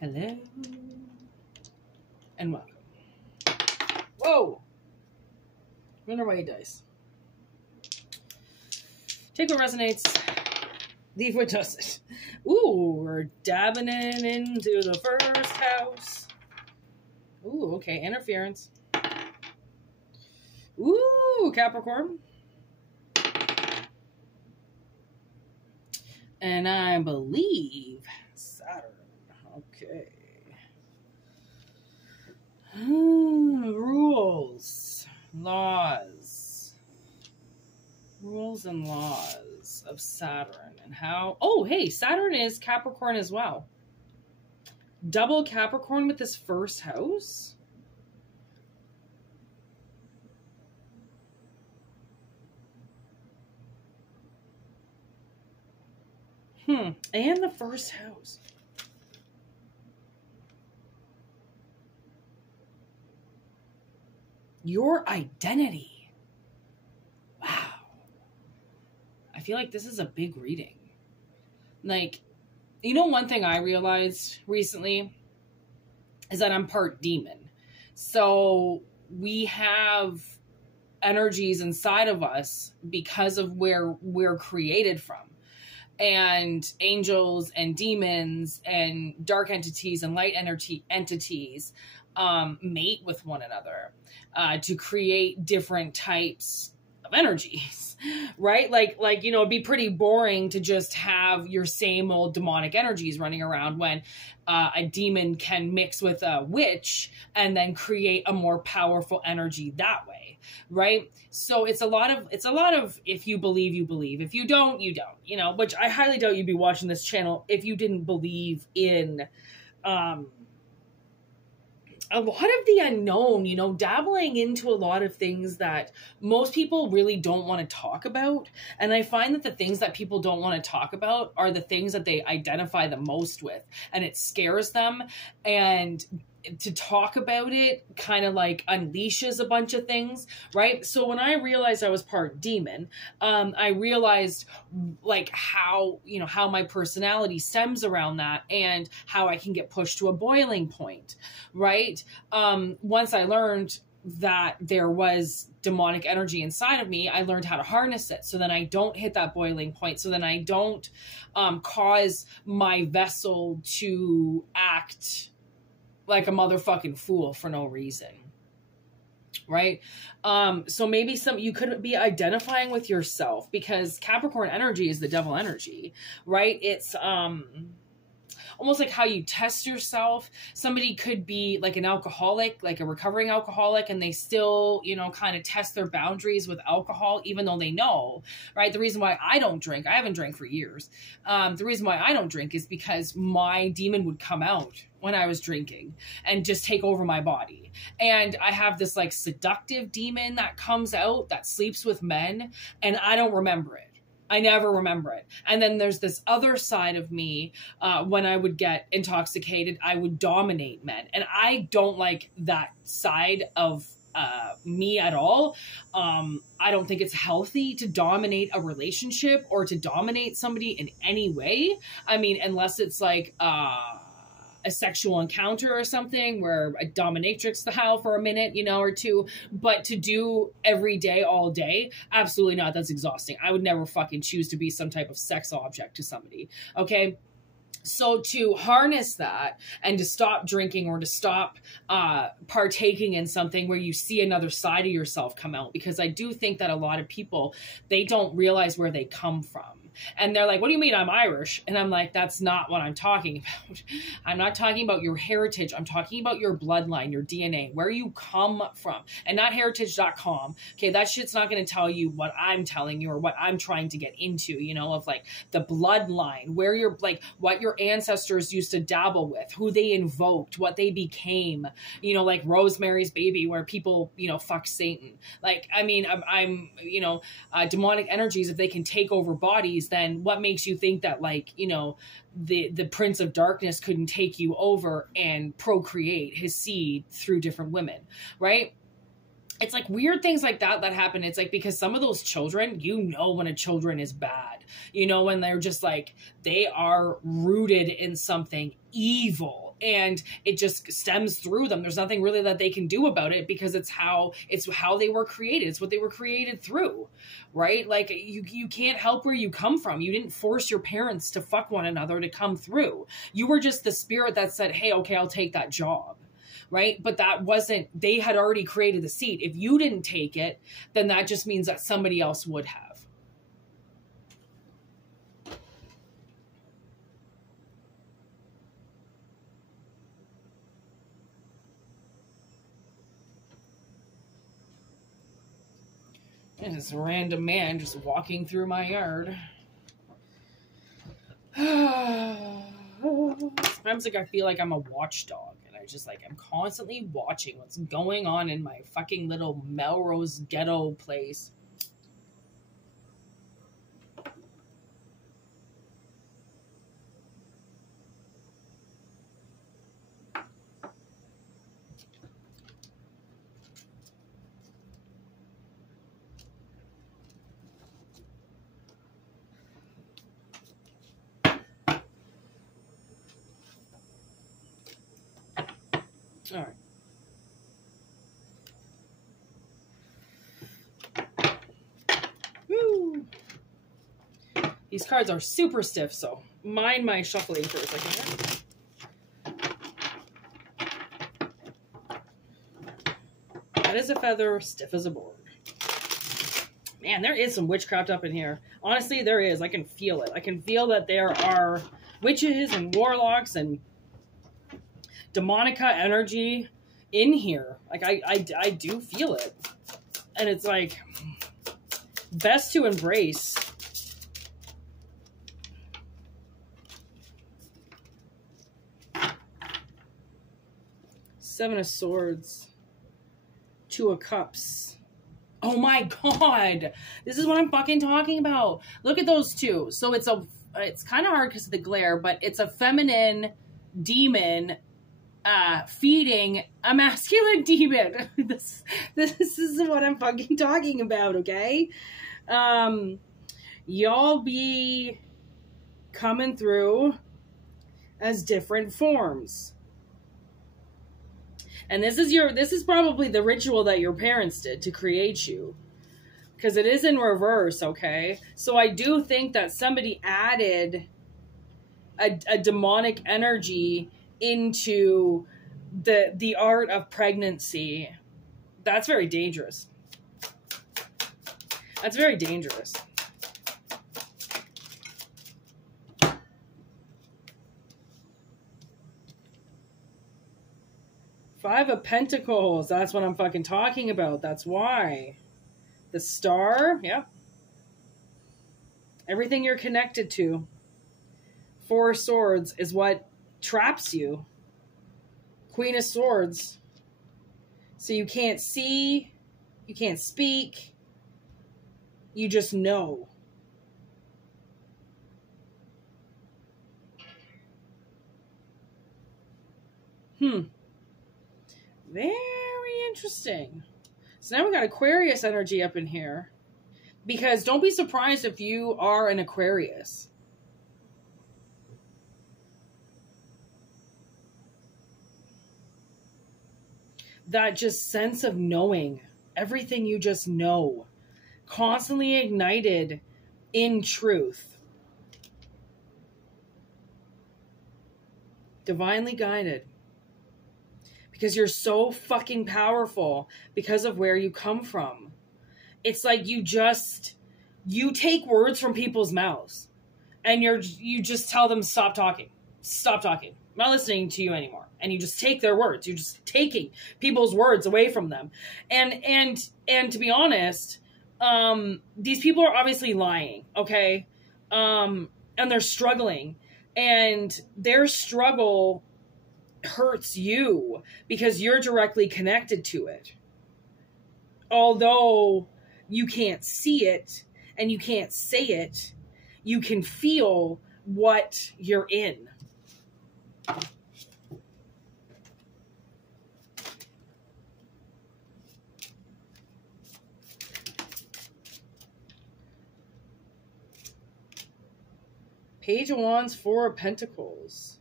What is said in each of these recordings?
Hello and welcome. Whoa! Wonder why dice. Take what resonates, leave what doesn't. Ooh, we're dabbing in into the first house. Ooh, okay, interference. Ooh, Capricorn. And I believe Saturn. Okay. Rules, laws, rules and laws of Saturn and how. Oh, hey, Saturn is Capricorn as well. Double Capricorn with this first house. And the first house. Your identity. Wow. I feel like this is a big reading. Like, you know, one thing I realized recently is that I'm part demon. So we have energies inside of us because of where we're created from. And angels and demons and dark entities and light entities mate with one another to create different types of energies, right? Like, you know, it'd be pretty boring to just have your same old demonic energies running around when a demon can mix with a witch and then create a more powerful energy that way, right? So it's a lot of if you believe, you believe. If you don't, you don't, you know, which I highly doubt you'd be watching this channel if you didn't believe in a lot of the unknown, you know, dabbling into a lot of things that most people really don't want to talk about. And I find that the things that people don't want to talk about are the things that they identify the most with. And it scares them. And to talk about it kind of like unleashes a bunch of things, right? So when I realized I was part demon, I realized like how, you know, how my personality stems around that and how I can get pushed to a boiling point, right? Once I learned that there was demonic energy inside of me, I learned how to harness it. So then I don't hit that boiling point. So then I don't cause my vessel to act like a motherfucking fool for no reason. Right? So maybe you could be identifying with yourself because Capricorn energy is the devil energy, right? It's almost like how you test yourself. Somebody could be like an alcoholic, like a recovering alcoholic, and they still, you know, kind of test their boundaries with alcohol, even though they know, right? The reason why I don't drink, I haven't drank for years. The reason why I don't drink is because my demon would come out when I was drinking and just take over my body. And I have this like seductive demon that comes out that sleeps with men, and I don't remember it. I never remember it. And then there's this other side of me, when I would get intoxicated, I would dominate men. And I don't like that side of me at all. I don't think it's healthy to dominate a relationship or to dominate somebody in any way. I mean, unless it's like a sexual encounter or something where a dominatrix the hell for a minute, you know, or two, but to do every day, all day, absolutely not. That's exhausting. I would never fucking choose to be some type of sex object to somebody. Okay. So to harness that and to stop drinking or to stop partaking in something where you see another side of yourself come out, because I do think that a lot of people, they don't realize where they come from. And they're like, what do you mean I'm Irish? And I'm like, that's not what I'm talking about. I'm not talking about your heritage. I'm talking about your bloodline, your DNA, where you come from, and not heritage.com. Okay, that shit's not going to tell you what I'm telling you or what I'm trying to get into, you know, of like the bloodline, where you're like, what your ancestors used to dabble with, who they invoked, what they became, you know, like Rosemary's Baby, where people, you know, fuck Satan. Like, I mean, I'm you know, demonic energies, if they can take over bodies, then what makes you think that, like, you know, the Prince of Darkness couldn't take you over and procreate his seed through different women, right? It's like weird things like that happen. It's like, because some of those children, you know, when a children is bad, you know, when they're just like, they are rooted in something evil and it just stems through them. There's nothing really that they can do about it because it's how they were created. It's what they were created through, right? Like you can't help where you come from. You didn't force your parents to fuck one another to come through. You were just the spirit that said, hey, okay, I'll take that job. Right? But that wasn't, they had already created the seed. If you didn't take it, then that just means that somebody else would have. And this random man just walking through my yard. Sometimes like I feel like I'm a watchdog. I'm constantly watching what's going on in my fucking little Melrose ghetto place. All right. Woo. These cards are super stiff, so mind my shuffling for a second. That is a feather, stiff as a board. Man, there is some witchcraft up in here. Honestly, there is. I can feel it. I can feel that there are witches and warlocks and demonica energy in here. Like I do feel it. And it's like best to embrace. Seven of Swords. Two of Cups. Oh my God. This is what I'm fucking talking about. Look at those two. So it's kind of hard because of the glare, but it's a feminine demon feeding a masculine demon. This is what I'm fucking talking about, okay? Y'all be coming through as different forms. And this is probably the ritual that your parents did to create you. Because it is in reverse, okay? So I do think that somebody added a demonic energy into the art of pregnancy. That's very dangerous. That's very dangerous. Five of Pentacles. That's what I'm fucking talking about. That's why. The Star. Yep. Everything you're connected to. Four of Swords is what traps you. Queen of Swords. So you can't see. You can't speak. You just know. Very interesting. So now we got Aquarius energy up in here. Because don't be surprised if you are an Aquarius. That just sense of knowing. Everything you just know. Constantly ignited in truth. Divinely guided. Because you're so fucking powerful because of where you come from. It's like you take words from people's mouths and you just tell them, stop talking. Stop talking. I'm not listening to you anymore. And you just take their words. You're just taking people's words away from them. And to be honest, these people are obviously lying, okay? And they're struggling. And their struggle hurts you because you're directly connected to it. Although you can't see it and you can't say it, you can feel what you're in. Page of Wands, Four of Pentacles.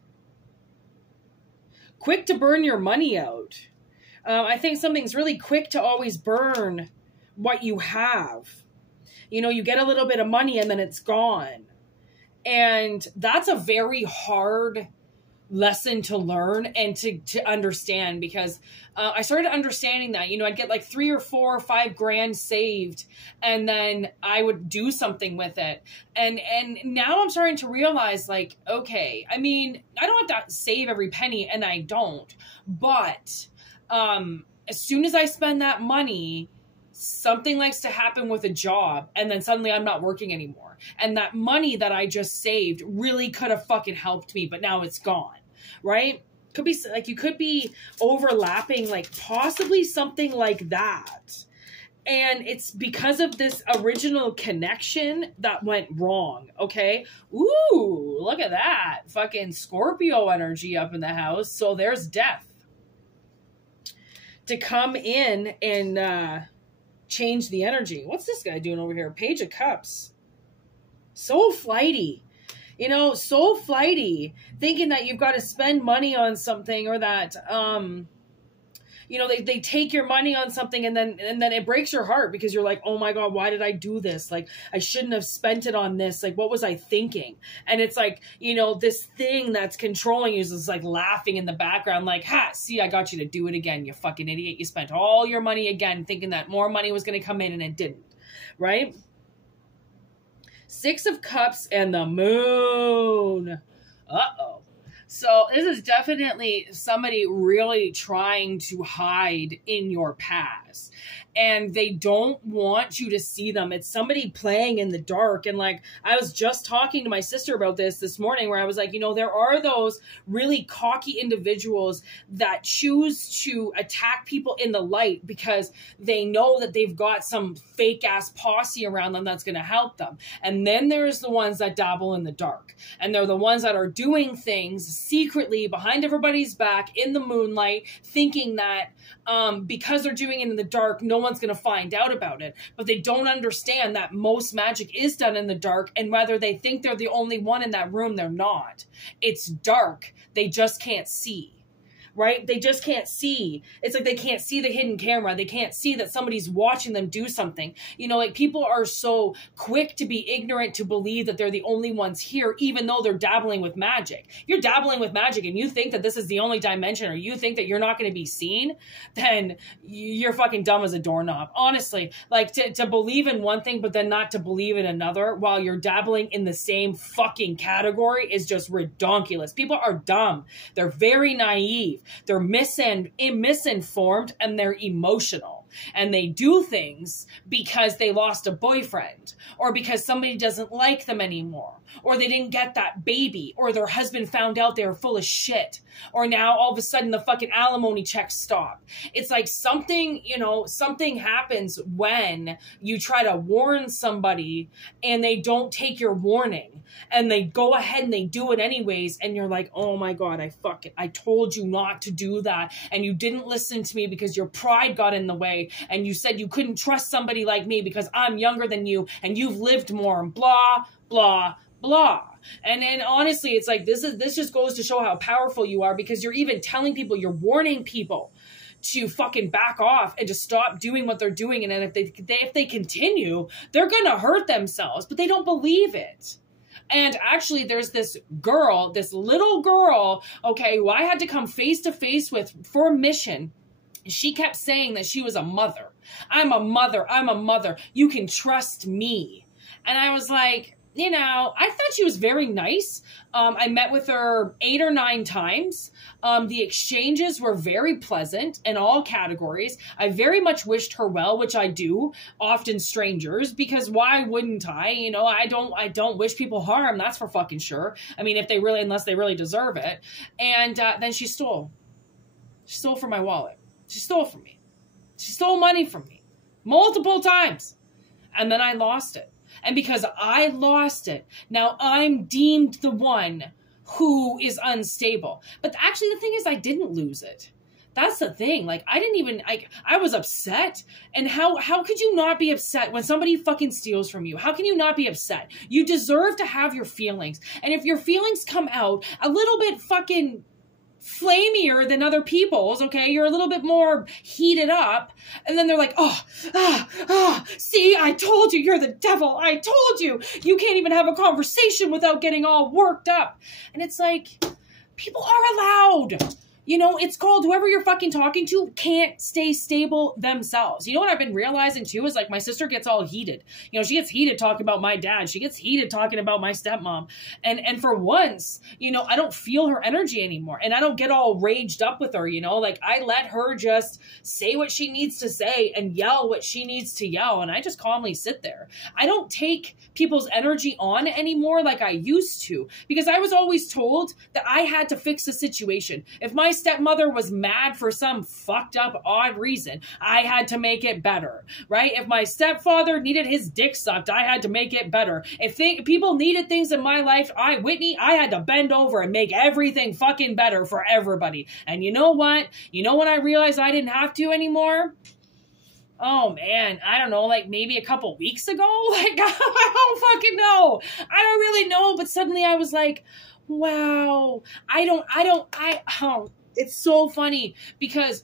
quick to burn your money out. I think something's really quick to always burn what you have. You know, you get a little bit of money and then it's gone. And that's a very hard lesson to learn and to understand, because I started understanding that, you know, I'd get like 3 or 4 or 5 grand saved and then I would do something with it. And now I'm starting to realize, like, okay, I mean, I don't have to save every penny, and I don't, but as soon as I spend that money, something likes to happen with a job, and then suddenly I'm not working anymore. And that money that I just saved really could have fucking helped me, but now it's gone, right? Could be like, you could be overlapping, like possibly something like that. And it's because of this original connection that went wrong, okay? Ooh, look at that. Fucking Scorpio energy up in the house. So there's death to come in and change the energy. What's this guy doing over here? Page of Cups. So flighty. You know, so flighty. Thinking that you've got to spend money on something, or that, you know, they take your money on something and then it breaks your heart because you're like, oh my God, why did I do this? Like, I shouldn't have spent it on this. Like, what was I thinking? And it's like, you know, this thing that's controlling you is just like laughing in the background, like, ha, see, I got you to do it again, you fucking idiot. You spent all your money again thinking that more money was going to come in, and it didn't, right? 6 of Cups and the Moon. Uh-oh. So this is definitely somebody really trying to hide in your past, and they don't want you to see them. It's somebody playing in the dark. And like, I was just talking to my sister about this morning, where I was like, you know, there are those really cocky individuals that choose to attack people in the light because they know that they've got some fake ass posse around them that's going to help them. And then there's the ones that dabble in the dark, and they're the ones that are doing things secretly behind everybody's back in the moonlight, thinking that because they're doing it in the dark, no one's going to find out about it. But they don't understand that most magic is done in the dark, and whether they think they're the only one in that room, they're not. It's dark. They just can't see. Right? They just can't see. It's like they can't see the hidden camera. They can't see that somebody's watching them do something. You know, like, people are so quick to be ignorant to believe that they're the only ones here, even though they're dabbling with magic. You're dabbling with magic and you think that this is the only dimension, or you think that you're not going to be seen, then you're fucking dumb as a doorknob. Honestly, like, to believe in one thing but then not to believe in another while you're dabbling in the same fucking category is just redonkulous. People are dumb. They're very naive. They're misinformed, and they're emotional. And they do things because they lost a boyfriend, or because somebody doesn't like them anymore, or they didn't get that baby, or their husband found out they were full of shit, or now all of a sudden the fucking alimony checks stop. It's like something, you know, something happens when you try to warn somebody and they don't take your warning, and they go ahead and they do it anyways, and you're like, oh my God, I told you not to do that, and you didn't listen to me because your pride got in the way, and you said you couldn't trust somebody like me because I'm younger than you and you've lived more, and blah, blah, blah. And honestly, it's like, this just goes to show how powerful you are, because you're even telling people, you're warning people to fucking back off and to stop doing what they're doing. And then if they continue, they're going to hurt themselves, but they don't believe it. And actually, there's this girl, this little girl, okay, who I had to come face to face with for a mission. She kept saying that she was a mother. I'm a mother. I'm a mother. You can trust me. And I was like, you know, I thought she was very nice. I met with her 8 or 9 times. The exchanges were very pleasant in all categories. I very much wished her well, which I do, often strangers, because why wouldn't I? You know, I don't wish people harm. That's for fucking sure. I mean, unless they really deserve it. And then she stole. She stole from my wallet. She stole from me. She stole money from me multiple times. And then I lost it. And because I lost it, now I'm deemed the one who is unstable. But actually, the thing is, I didn't lose it. That's the thing. Like, I was upset. And how could you not be upset when somebody fucking steals from you? How can you not be upset? You deserve to have your feelings. And if your feelings come out a little bit fucking flamier than other people's, okay? You're a little bit more heated up. And then they're like, see, I told you, you're the devil. I told you. You can't even have a conversation without getting all worked up. And it's like, people are allowed. You know, it's called whoever you're fucking talking to can't stay stable themselves. You know what I've been realizing too is like my sister gets all heated. You know, she gets heated talking about my dad. She gets heated talking about my stepmom. And for once, you know, I don't feel her energy anymore. And I don't get all raged up with her, you know, like I let her just say what she needs to say and yell what she needs to yell. And I just calmly sit there. I don't take people's energy on anymore like I used to, because I was always told that I had to fix the situation. If my stepmother was mad for some fucked up odd reason, I had to make it better, right? If my stepfather needed his dick sucked, I had to make it better. If people needed things in my life, Whitney, I had to bend over and make everything fucking better for everybody. And you know what? You know when I realized I didn't have to anymore? Oh man, I don't know, like maybe a couple weeks ago? Like, I don't fucking know. I don't really know, but suddenly I was like, wow, it's so funny because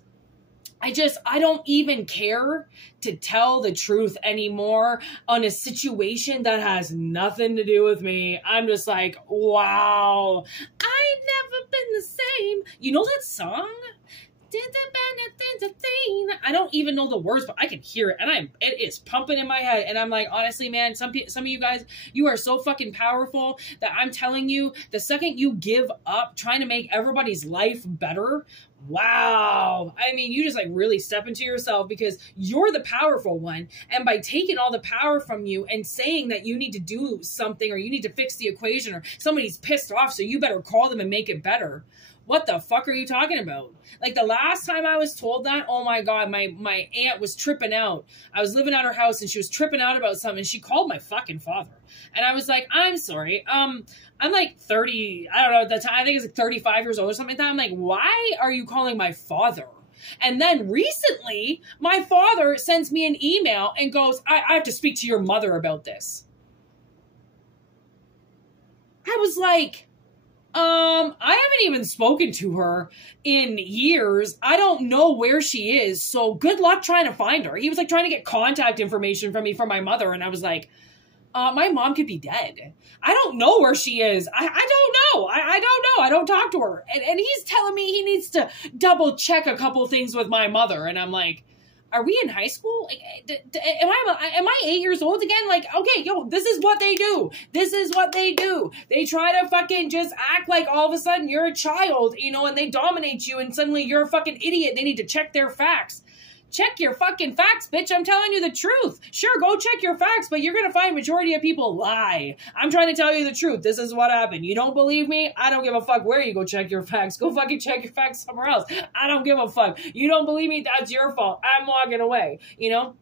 I don't even care to tell the truth anymore on a situation that has nothing to do with me. I'm just like, wow, I've never been the same. You know that song? I don't even know the words, but I can hear it, and it is pumping in my head. And I'm like, honestly, man, some of you guys, you are so fucking powerful that I'm telling you, the second you give up trying to make everybody's life better, wow. I mean, you just like really step into yourself because you're the powerful one. And by taking all the power from you and saying that you need to do something or you need to fix the equation or somebody's pissed off, so you better call them and make it better. What the fuck are you talking about? Like the last time I was told that, oh my God, my aunt was tripping out. I was living at her house and she was tripping out about something and she called my fucking father. And I was like, I'm sorry. I'm like 30, I don't know at the time, I think it's like 35 years old or something like that. I'm like, why are you calling my father? And then recently, my father sends me an email and goes, I have to speak to your mother about this. I was like, I haven't even spoken to her in years. I don't know where she is. So good luck trying to find her. He was like trying to get contact information from me from my mother. And I was like, my mom could be dead. I don't know where she is. I don't know. I don't know. I don't talk to her. And he's telling me he needs to double check a couple things with my mother. And I'm like, are we in high school? Like, am I 8 years old again? Like, okay, yo, this is what they do. This is what they do. They try to fucking just act like all of a sudden you're a child, you know, and they dominate you and suddenly you're a fucking idiot. They need to check their facts. Check your fucking facts, bitch. I'm telling you the truth. Sure, go check your facts, but you're going to find majority of people lie. I'm trying to tell you the truth. This is what happened. You don't believe me? I don't give a fuck where you go check your facts. Go fucking check your facts somewhere else. I don't give a fuck. You don't believe me? That's your fault. I'm walking away, you know?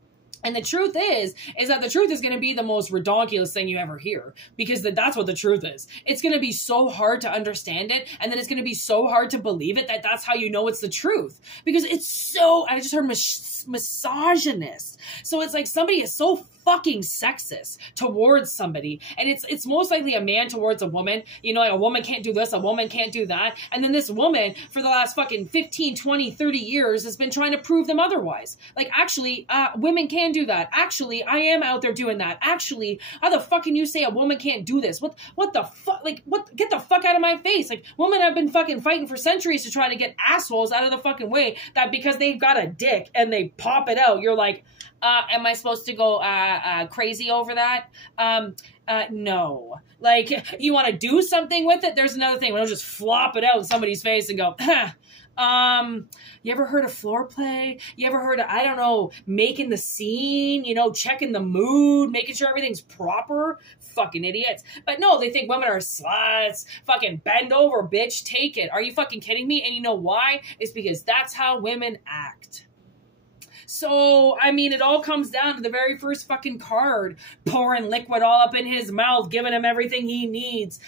And the truth is that the truth is going to be the most redonkulous thing you ever hear, because that's what the truth is. It's going to be so hard to understand it, and then it's going to be so hard to believe it that that's how you know it's the truth. Because it's so, I just heard misogynist. So it's like somebody is so fucking sexist towards somebody, and it's most likely a man towards a woman. You know, like a woman can't do this, a woman can't do that. And then this woman for the last fucking 15, 20, 30 years has been trying to prove them otherwise. Like, actually, women can do that. Actually, I am out there doing that. Actually, how the fuck can you say a woman can't do this? What the fuck? Like, what? Get the fuck out of my face. Like, women have been fucking fighting for centuries to try to get assholes out of the fucking way, that because they've got a dick and they pop it out, you're like, am I supposed to go crazy over that? No. Like, you want to do something with it? There's another thing. We don't just flop it out in somebody's face and go, you ever heard of floor play? You ever heard of, I don't know, making the scene, you know, checking the mood, making sure everything's proper? Fucking idiots. But no, they think women are sluts. Fucking bend over, bitch. Take it. Are you fucking kidding me? And you know why? It's because that's how women act. So, I mean, it all comes down to the very first fucking card. Pouring liquid all up in his mouth, giving him everything he needs.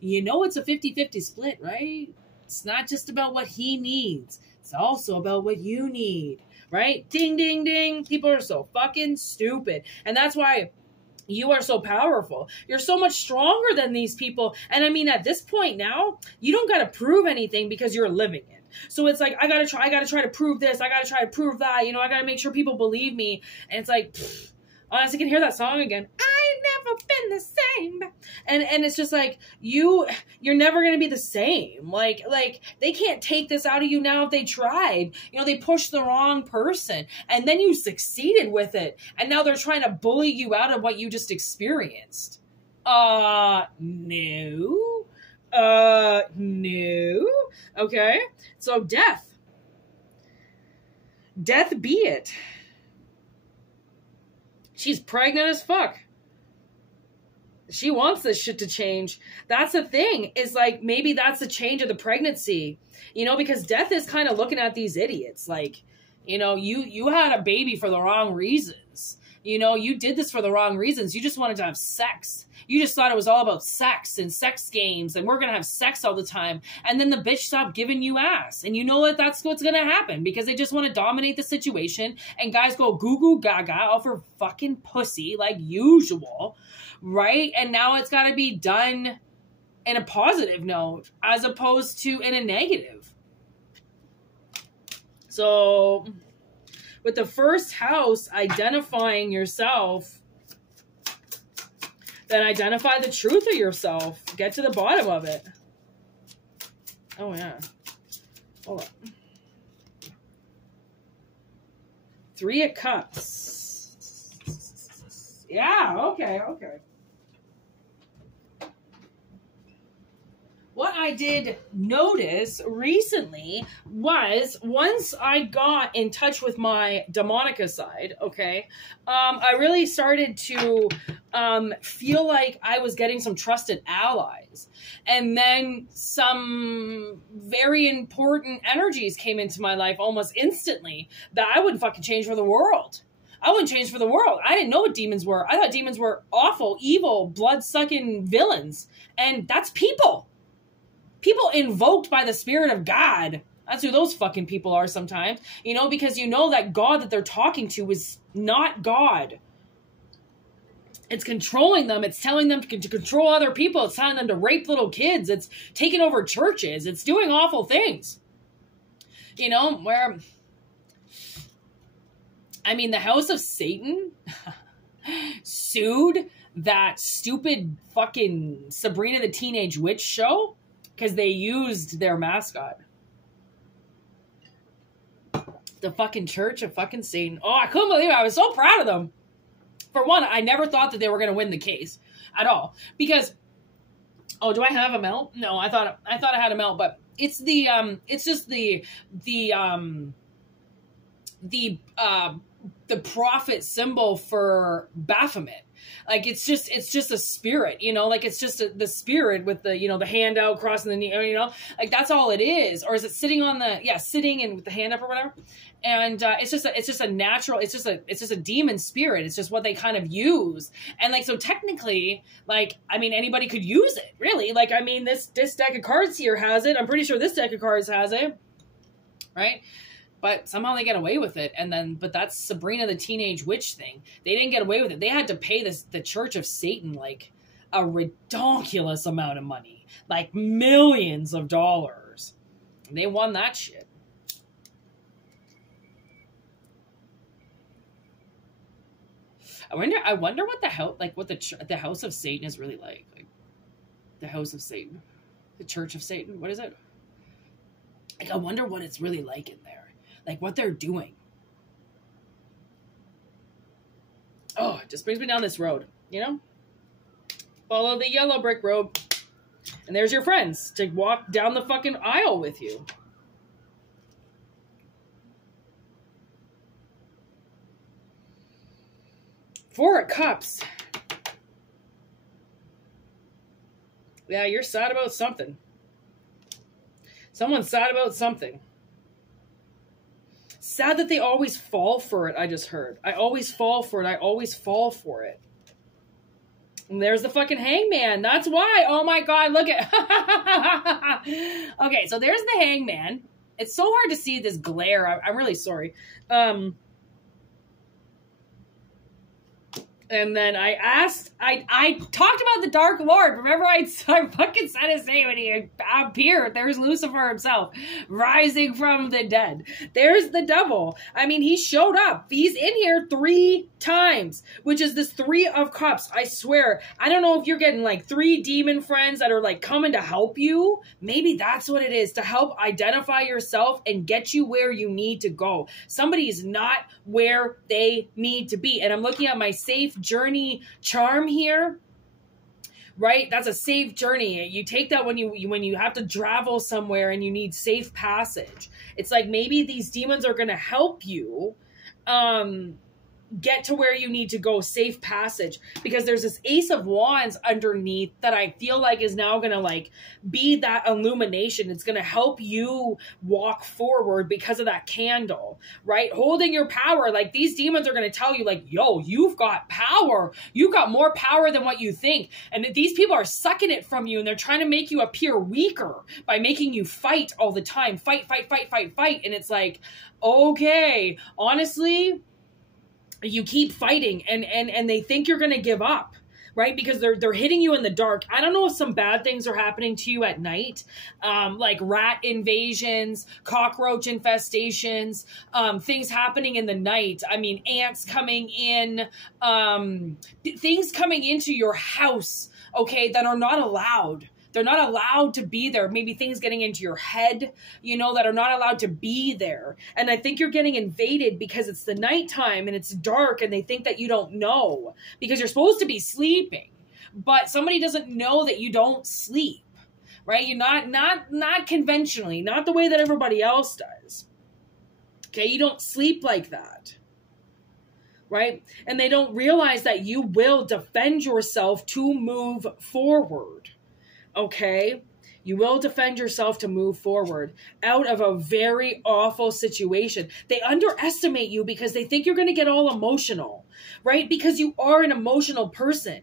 You know it's a 50-50 split, right? It's not just about what he needs. It's also about what you need, right? Ding, ding, ding. People are so fucking stupid. And that's why You are so powerful. You're so much stronger than these people. And I mean, at this point now, you don't got to prove anything because you're living it. So it's like, I got to try to prove this. I got to try to prove that, you know, I got to make sure people believe me. And it's like, honestly, I can hear that song again. I never been the same. And it's just like, you're never going to be the same. Like they can't take this out of you now if they tried. You know, they pushed the wrong person and then you succeeded with it. And now they're trying to bully you out of what you just experienced. No. No. Okay. So death be it. She's pregnant as fuck. She wants this shit to change. That's the thing, is like, maybe that's the change of the pregnancy, you know, because death is kind of looking at these idiots. Like, you know, you had a baby for the wrong reasons. You know, you did this for the wrong reasons. You just wanted to have sex. You just thought it was all about sex and sex games and we're going to have sex all the time. And then the bitch stopped giving you ass. And you know that that's what's going to happen because they just want to dominate the situation. And guys go goo goo gaga off her fucking pussy like usual. Right? And now it's got to be done in a positive note as opposed to in a negative. So with the first house, identifying yourself, then identify the truth of yourself. Get to the bottom of it. Oh, yeah. Hold on. 3 of Cups. Yeah, okay. What I did notice recently was once I got in touch with my Demonica side, okay, I really started to feel like I was getting some trusted allies. And then some very important energies came into my life almost instantly that I wouldn't fucking change for the world. I wouldn't change for the world. I didn't know what demons were. I thought demons were awful, evil, blood-sucking villains. And that's people. People invoked by the Spirit of God. That's who those fucking people are sometimes. You know, because you know that God that they're talking to is not God. It's controlling them. It's telling them to control other people. It's telling them to rape little kids. It's taking over churches. It's doing awful things. You know, where... I mean, the House of Satan sued that stupid fucking Sabrina the Teenage Witch show because they used their mascot. The fucking Church of fucking Satan. Oh, I couldn't believe it. I was so proud of them. For one, I never thought that they were going to win the case at all. Because, oh, do I have a mount? No, I thought I had a mount, but it's just the prophet symbol for Baphomet. Like, it's just a spirit, you know, like it's just the spirit with the, you know, the hand out, crossing the knee, you know, like that's all it is. Or is it sitting on the, yeah, sitting and with the hand up or whatever. And it's just a natural, it's just a demon spirit. It's just what they kind of use. And like, so technically, like, I mean, anybody could use it, really. Like, I mean, this deck of cards here has it. I'm pretty sure this deck of cards has it, right? But somehow they get away with it. And then, but that's Sabrina the Teenage Witch thing. They didn't get away with it. They had to pay the Church of Satan like a ridiculous amount of money, like millions of dollars. And they won that shit. I wonder what the House of Satan is really like. Like the House of Satan, the Church of Satan. What is it? Like, I wonder what it's really like in there. Like, what they're doing. Oh, it just brings me down this road, you know? Follow the yellow brick road. And there's your friends to walk down the fucking aisle with you. Four of Cups. Yeah, you're sad about something. Someone's sad about something. Sad that they always fall for it, I just heard. I always fall for it. I always fall for it. And there's the fucking Hangman. That's why. Oh my God, look at... Okay, so there's the Hangman. It's so hard to see this glare. I'm really sorry. And then I talked about the Dark Lord. Remember, I fucking said his name when he appeared. There's Lucifer himself, rising from the dead. There's the devil. I mean, he showed up. He's in here 3 times, which is this 3 of Cups. I swear. I don't know if you're getting like 3 demon friends that are like coming to help you. Maybe that's what it is, to help identify yourself and get you where you need to go. Somebody's not where they need to be. And I'm looking at my safe journey charm here, right? That's a safe journey. You take that when you have to travel somewhere and you need safe passage. It's like maybe these demons are going to help you get to where you need to go, safe passage, because there's this Ace of Wands underneath that I feel like is now going to like be that illumination. It's going to help you walk forward because of that candle, right? Holding your power. Like these demons are going to tell you like, yo, you've got power. You've got more power than what you think. And these people are sucking it from you and they're trying to make you appear weaker by making you fight all the time. Fight, fight, fight, fight, fight. And it's like, okay, honestly, you keep fighting and they think you're going to give up, right? Because they're hitting you in the dark. I don't know if some bad things are happening to you at night, like rat invasions, cockroach infestations, things happening in the night. I mean, ants coming in, things coming into your house, okay, that are not allowed. They're not allowed to be there. Maybe things getting into your head, you know, that are not allowed to be there. And I think you're getting invaded because it's the nighttime and it's dark and they think that you don't know because you're supposed to be sleeping. But somebody doesn't know that you don't sleep, right? You're not conventionally, not the way that everybody else does. Okay, you don't sleep like that. Right? And they don't realize that you will defend yourself to move forward. Okay, you will defend yourself to move forward out of a very awful situation. They underestimate you because they think you're going to get all emotional, right? Because you are an emotional person.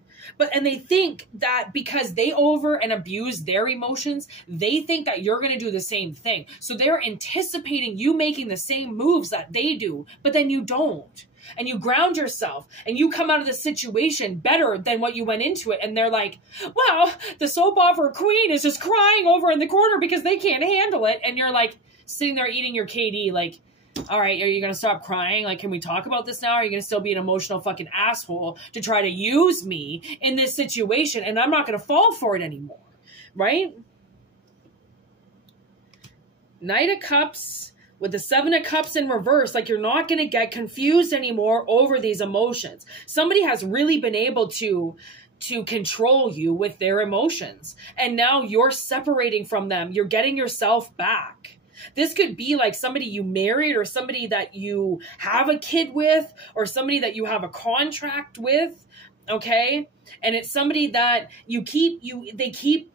And they think that because they over and abuse their emotions, they think that you're going to do the same thing. So they're anticipating you making the same moves that they do, but then you don't. And you ground yourself and you come out of the situation better than what you went into it. And they're like, well, the soap opera queen is just crying over in the corner because they can't handle it. And you're like sitting there eating your KD like, all right, are you going to stop crying? Like, can we talk about this now? Or are you going to still be an emotional fucking asshole to try to use me in this situation? And I'm not going to fall for it anymore. Right? Knight of Cups with the 7 of Cups in reverse, like you're not going to get confused anymore over these emotions. Somebody has really been able to control you with their emotions. And now you're separating from them. You're getting yourself back. This could be like somebody you married or somebody that you have a kid with or somebody that you have a contract with. Okay. And it's somebody that they keep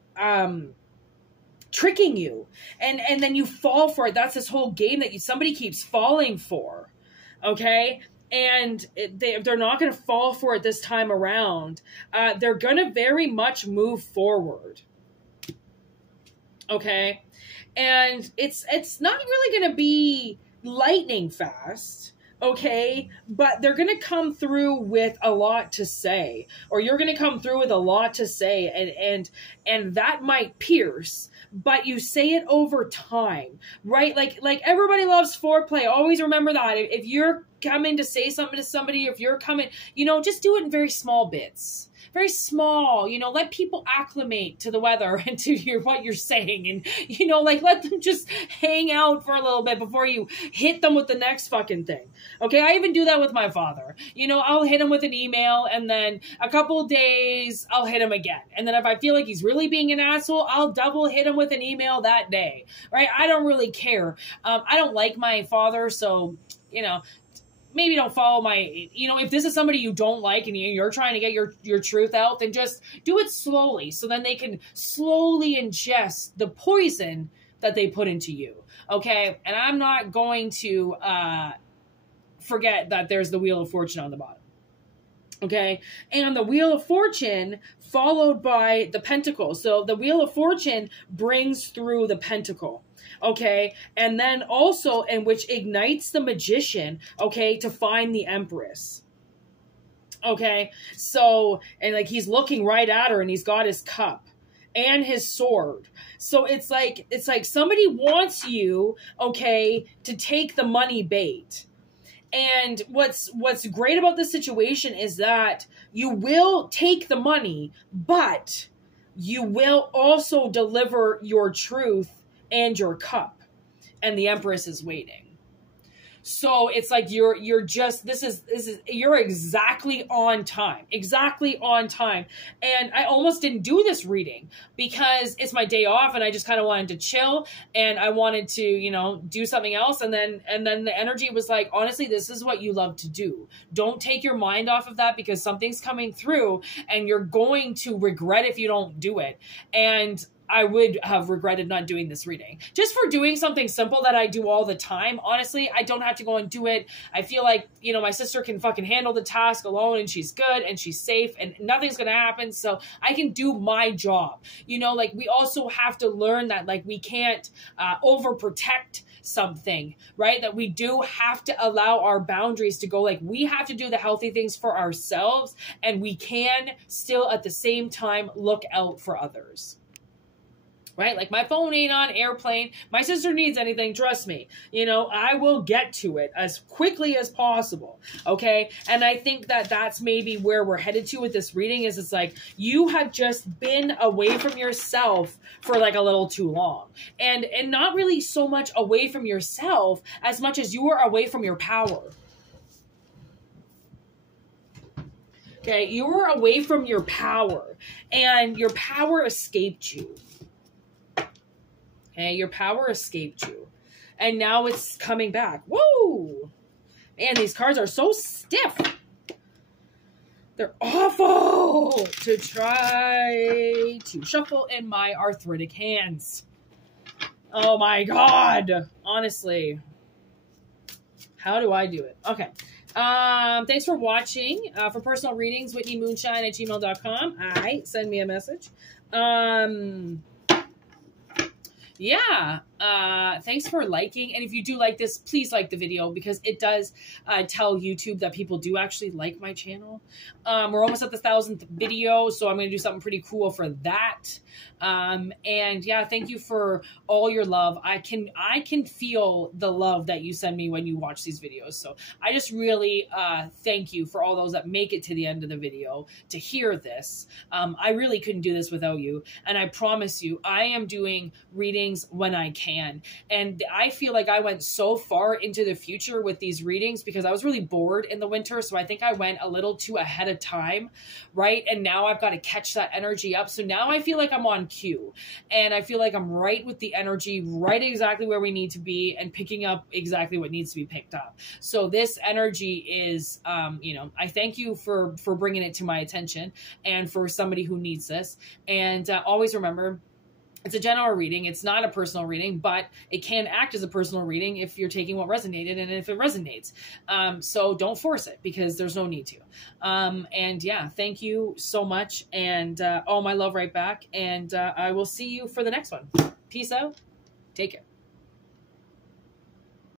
tricking you and then you fall for it. That's this whole game that somebody keeps falling for. Okay. And they're not going to fall for it this time around. They're going to very much move forward. Okay. And it's not really going to be lightning fast. Okay, but they're going to come through with a lot to say, or you're going to come through with a lot to say, and that might pierce, but you say it over time, right? Like everybody loves foreplay. Always remember that. If you're coming to say something to somebody, if you're coming, just do it in very small bits. Very small, let people acclimate to the weather and to what you're saying. And, like let them just hang out for a little bit before you hit them with the next fucking thing. Okay. I even do that with my father. I'll hit him with an email and then a couple of days I'll hit him again. And then if I feel like he's really being an asshole, I'll double hit him with an email that day. Right. I don't really care. I don't like my father. So, maybe don't follow my, if this is somebody you don't like and you're trying to get your truth out, then just do it slowly. So then they can slowly ingest the poison that they put into you. Okay. And I'm not going to forget that there's the Wheel of Fortune on the bottom. Okay. And the Wheel of Fortune followed by the Pentacle. So the Wheel of Fortune brings through the Pentacle. Okay. And then also, and which ignites the Magician, okay, to find the Empress. Okay. So, and like, he's looking right at her and he's got his cup and his sword. So it's like somebody wants you, okay, to take the money bait. And what's great about this situation is that you will take the money, but you will also deliver your truth and your cup. And the Empress is waiting. So it's like you're exactly on time. Exactly on time. And I almost didn't do this reading because it's my day off and I just kind of wanted to chill and I wanted to, you know, do something else. And then the energy was like, honestly, this is what you love to do. Don't take your mind off of that because something's coming through and you're going to regret if you don't do it. And I would have regretted not doing this reading. Just for doing something simple that I do all the time. Honestly, I don't have to go and do it. I feel like, you know, my sister can fucking handle the task alone and she's good and she's safe and nothing's going to happen. So I can do my job. You know, like we also have to learn that like we can't overprotect something, right? That we do have to allow our boundaries to go. Like we have to do the healthy things for ourselves and we can still at the same time look out for others. Right? Like my phone ain't on airplane. My sister needs anything, trust me. You know, I will get to it as quickly as possible. Okay? And I think that that's maybe where we're headed to with this reading is it's like you have just been away from yourself for like a little too long. And not really so much away from yourself as much as you were away from your power. Okay? You were away from your power and your power escaped you. Okay, your power escaped you. And now it's coming back. Whoa! Man, these cards are so stiff. They're awful to try to shuffle in my arthritic hands. Oh my God. Honestly. How do I do it? Okay. Thanks for watching. For personal readings, whitneymoonshine@gmail.com. All right, send me a message. Yeah, thanks for liking. And if you do like this, please like the video because it does tell YouTube that people do actually like my channel. We're almost at the 1,000th video, so I'm going to do something pretty cool for that. And yeah, thank you for all your love. I can feel the love that you send me when you watch these videos. So I just really thank you for all those that make it to the end of the video to hear this. I really couldn't do this without you. And I promise you, I am doing readings when I can. And I feel like I went so far into the future with these readings because I was really bored in the winter. So I think I went a little too ahead of time, right? And now I've got to catch that energy up. So now I feel like I'm on cue and I feel like I'm right with the energy, right exactly where we need to be and picking up exactly what needs to be picked up. So this energy is, you know, I thank you for bringing it to my attention and for somebody who needs this. And always remember, it's a general reading. It's not a personal reading, but it can act as a personal reading if you're taking what resonated and if it resonates. So don't force it because there's no need to. And yeah, thank you so much. And all my love right back. And I will see you for the next one. Peace out. Take care.